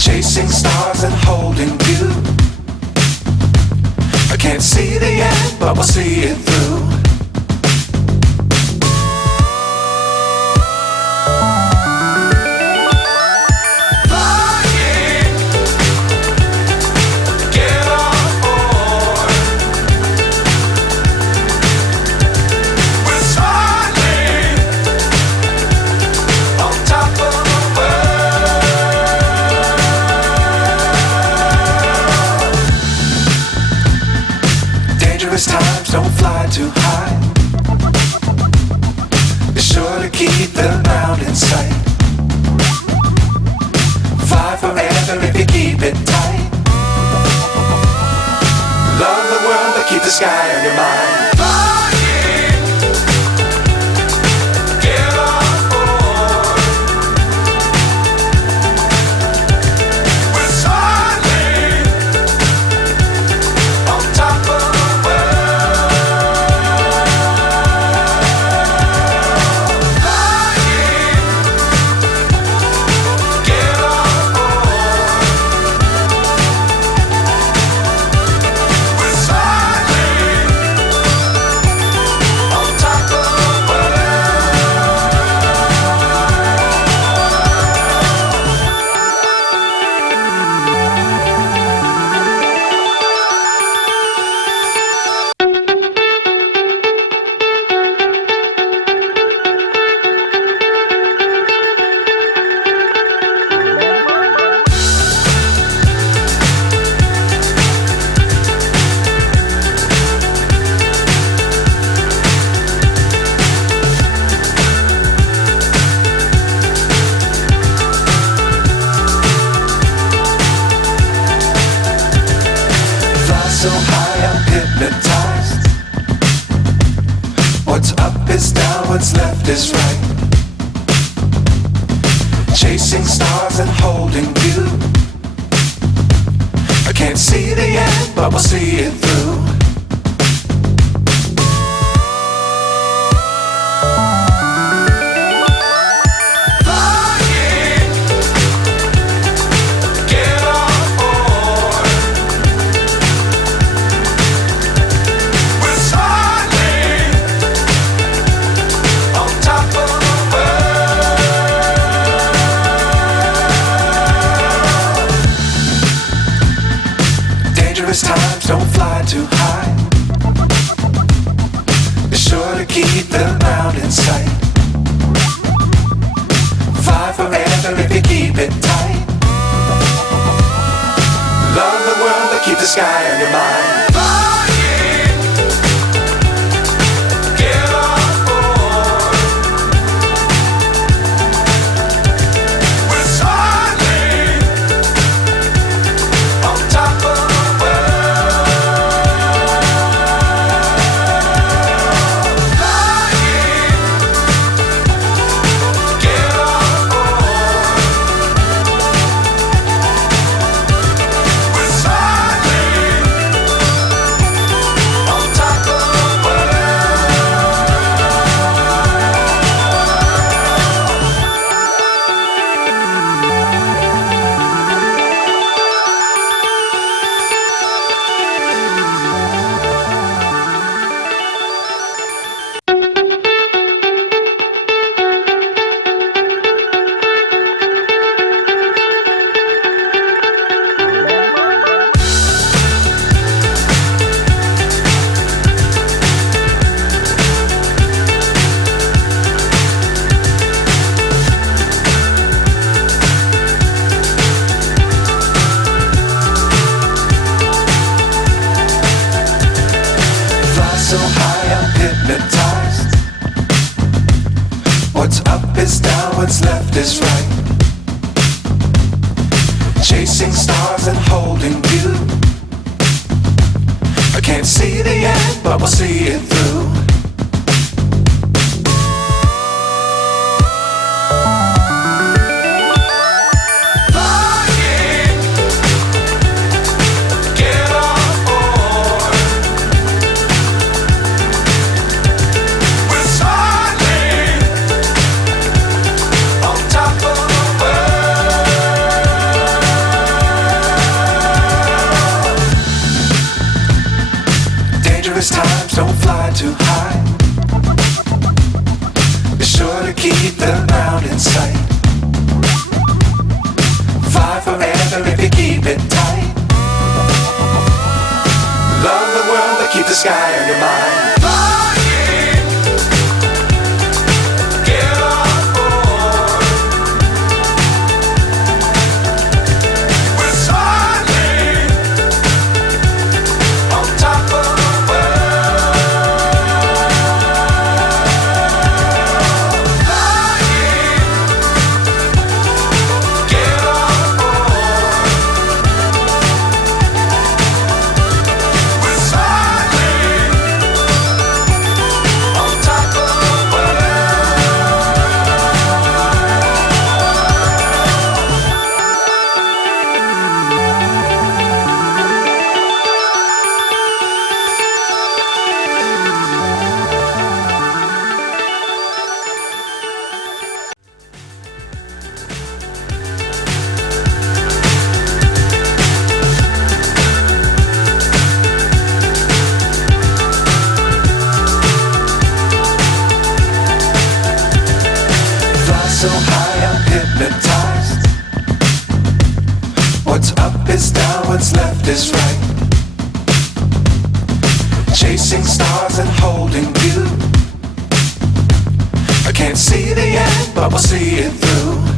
Chasing stars and holding you. I can't see the end, but we'll see it through. Times don't fly too high. Be sure to keep the ground in sight. Fly forever if you keep it tight. Love the world but keep the sky on your mind. So high I'm hypnotized. What's up is down, what's left is right. Chasing stars and holding you. I can't see the end, but we'll see it through. Times don't fly too high. Be sure to keep the ground in sight. Fly forever if you keep it tight. Love the world but keep the sky on your mind. So high I'm hypnotized. What's up is down, what's left is right. Chasing stars and holding you. I can't see the end, but we'll see it through. sky on your mind. Flying, get on board. We're soaring on top of the world. Flying, get on board. We're soaring on top of the Fly so high, I'm hypnotized. What's up is down, what's left is right. Chasing stars and holding you. I can't see the end, but we'll see it through.